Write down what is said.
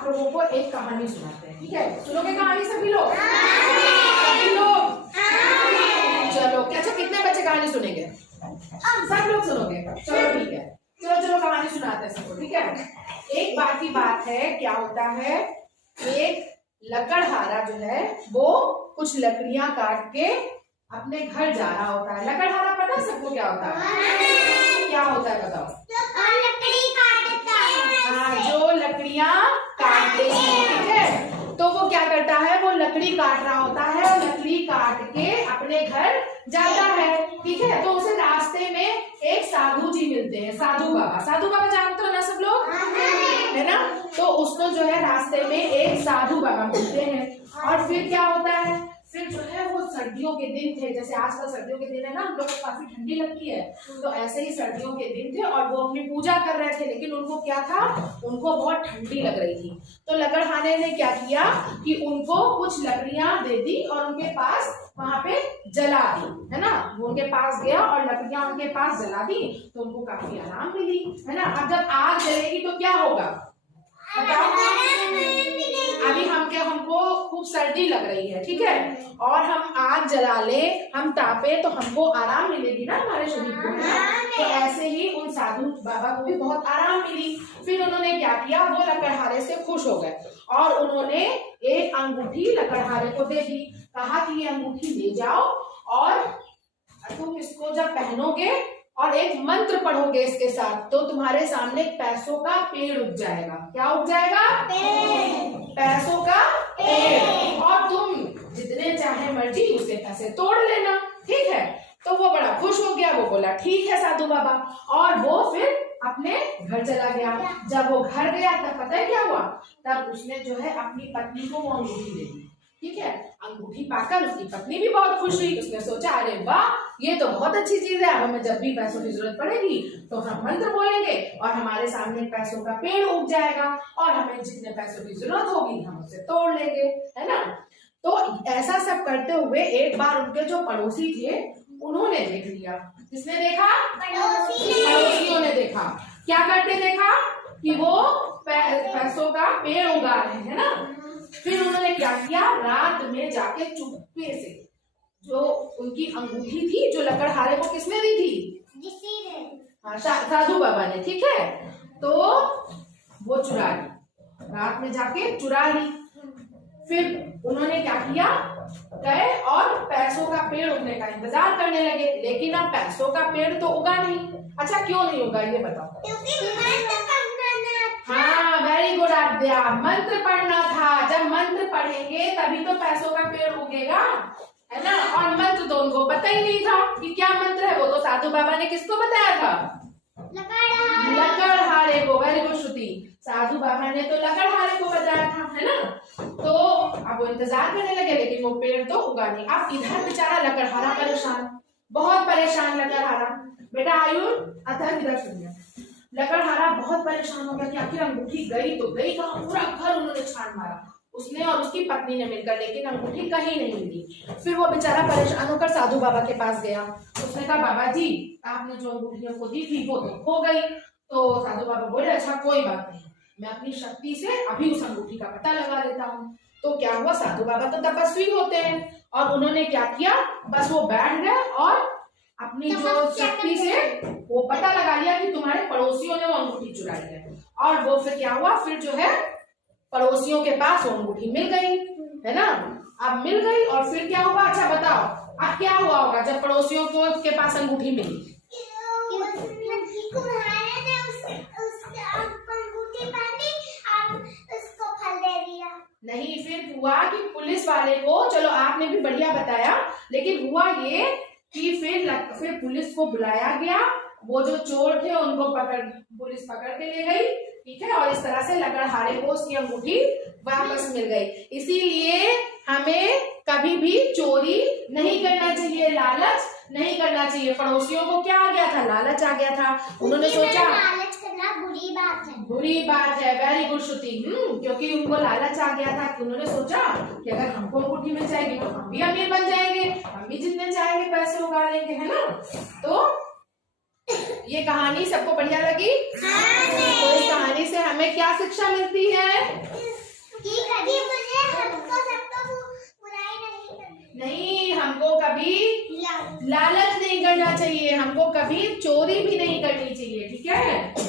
आप लोगों को एक कहानी सुनाते हैं, ठीक है? सुनोगे कहानी सभी लोग? सभी लोग? चलो, अच्छा कितने बच्चे कहानी सुनेंगे? सब लोग सुनोगे? चलो ठीक है, चलो कहानी सुनाते हैं सबको, ठीक है? एक बार की बात है, क्या होता है, एक लकड़हारा जो है वो कुछ लकड़ियां काट के अपने घर जा रहा होता है। लकड़हारा पता है सबको क्या होता है? क्या होता है बताओ? लकड़ी काटता है। हाँ, जो लकड़ियां काटते हैं, ठीक है? तो वो क्या करता है, वो लकड़ी काट रहा होता है और लकड़ी काट के अपने घर जाता है, ठीक है? तो उसे रास्ते में एक साधु जी मिलते हैं, साधु बाबा जानते हो ना सब लोग, है ना? तो उसको जो है रास्ते में एक साधु बाबा मिलते हैं और फिर क्या होता है, फिर जो है वो सर्दियों के दिन थे, जैसे आजकल सर्दियों के दिन है ना, हम लोग को काफी ठंडी लगती है, तो ऐसे ही सर्दियों के दिन थे और वो अपनी पूजा कर रहे थे, लेकिन उनको क्या था, उनको बहुत ठंडी लग रही थी। तो लकड़हारे ने क्या किया कि उनको कुछ लकड़ियां दे दी और उनके पास वहां पे जला दी, है ना? वो उनके पास गया और लकड़ियां उनके पास जला दी, तो उनको काफी आराम मिली, है ना? अब जब आग जलेगी तो क्या होगा बताओ? अभी हमको खूब सर्दी लग रही है, ठीक है? और हम आग जला ले, हम तापे तो हमको आराम मिलेगी ना हमारे शरीर को, है ना? तो ऐसे ही उन साधु बाबा को भी बहुत आराम मिली। फिर उन्होंने क्या किया, वो लकड़हारे से खुश हो गए और उन्होंने एक अंगूठी लकड़हारे को दे दी, कहा कि ये अंगूठी ले जाओ और तुम इसको जब पहनोगे और एक मंत्र पढ़ोगे इसके साथ, तो तुम्हारे सामने पैसों का पेड़ उग जाएगा। क्या उग जाएगा? पैसों का पेड़, और तुम जितने चाहे मर्जी उसके पैसे तोड़ लेना, ठीक है? तो वो बड़ा खुश हो गया, वो बोला ठीक है साधु बाबा, और वो फिर अपने घर चला गया। जब वो घर गया तब पता है क्या हुआ, तब उसने जो है अपनी पत्नी को वो अंगूठी दे दी, ठीक है? अंगूठी पाकर उसकी पत्नी भी बहुत खुश हुई। उसने सोचा अरे वाह, ये तो बहुत अच्छी चीज है, अब हमें जब भी पैसों की जरूरत पड़ेगी तो हम मंत्र बोलेंगे और हमारे सामने पैसों का पेड़ उग जाएगा और हमें जितने पैसों की जरूरत होगी हम उसे तोड़ लेंगे, है ना? तो ऐसा सब करते हुए एक बार उनके जो पड़ोसी थे उन्होंने देख लिया। किसने देखा? पड़ोसियों ने देखा। क्या करते देखा कि वो पैसों का पेड़ उगा रहे हैं ना। फिर उन्होंने क्या किया, रात में जाके चुपके से जो उनकी अंगूठी थी, जो लकड़हारे को किसने दी थी? हाँ, साधु बाबा ने, ठीक है? तो वो चुरा ली, रात में जाके चुरा ली। फिर उन्होंने क्या किया, गए और पैसों का पेड़ उगने का इंतजार करने लगे, लेकिन अब पैसों का पेड़ तो उगा नहीं। अच्छा क्यों नहीं उगा ये बताओ? हाँ, वेरी गुड आद्या, मंत्र पढ़ना था। जब मंत्र पढ़ेंगे तभी तो पैसों का पेड़ उगेगा, है ना? और मंत्र तो उनको पता ही नहीं था कि क्या मंत्र है। वो तो साधु बाबा ने किसको बताया था? लकड़हारे को। वेरी गुड श्रुति, साधु बाबा ने तो लकड़हारे को बताया था, है ना? तो अब वो इंतजार करने लगे, लेकिन वो पेड़ तो उगा नहीं। अब इधर बेचारा लकड़हारा परेशान, बहुत परेशान लकड़हारा। बेटा आयुर अतः इधर सुनिए। लकड़हारा बहुत परेशान हो गया कि आखिर अंगूठी गई तो गई कहाँ। पूरा घर उन्होंने छान मारा, उसने और उसकी पत्नी ने मिलकर, लेकिन अंगूठी कहीं नहीं मिली। फिर वो बेचारा परेशान होकर साधु बाबा के पास गया। उसने कहा बाबा जी, आपने जो अंगूठियों को दी थी वो तो खो गई। तो साधु बाबा बोले अच्छा कोई बात नहीं, मैं अपनी शक्ति से अभी उस अंगूठी का पता लगा लेता हूँ। तो क्या हुआ, साधु बाबा तो तपस्वी होते हैं और उन्होंने क्या किया, बस वो बैठ गए और अपनी जो शक्ति से वो पता लगा लिया कि तुम्हारे पड़ोसियों ने वो अंगूठी चुराई है। और वो फिर क्या हुआ, फिर जो है पड़ोसियों के पास वो अंगूठी मिल गई, है ना? अब मिल गई और फिर क्या हुआ, अच्छा बताओ अब क्या हुआ होगा जब पड़ोसियों को के पास अंगूठी मिली? नहीं, फिर हुआ कि पुलिस वाले को, चलो आपने भी बढ़िया बताया, लेकिन हुआ ये कि फिर पुलिस को बुलाया गया। वो जो चोर थे उनको पुलिस पकड़ के ले गई, ठीक है? और इस तरह से लकड़हारे को उसकी अंगूठी वापस मिल गई। इसीलिए हमें कभी भी चोरी नहीं करना चाहिए, लालच नहीं करना चाहिए। पड़ोसियों को क्या आ गया था, लालच आ गया था। उन्होंने सोचा लालच करना बुरी बात है। बुरी बात है, वेरी गुड श्रुति। क्योंकि उनको लालच आ गया था कि उन्होंने सोचा कि अगर हमको अंगूठी मिल जाएगी तो हम भी अमीर बन जाएंगे, हम भी जितने चाहेंगे पैसे उगा लेंगे, है ना? तो ये कहानी सबको बढ़िया लगी? तो इस कहानी से हमें क्या शिक्षा मिलती है? हमको कभी लालच नहीं करना चाहिए, हमको कभी चोरी भी नहीं करनी चाहिए, ठीक है।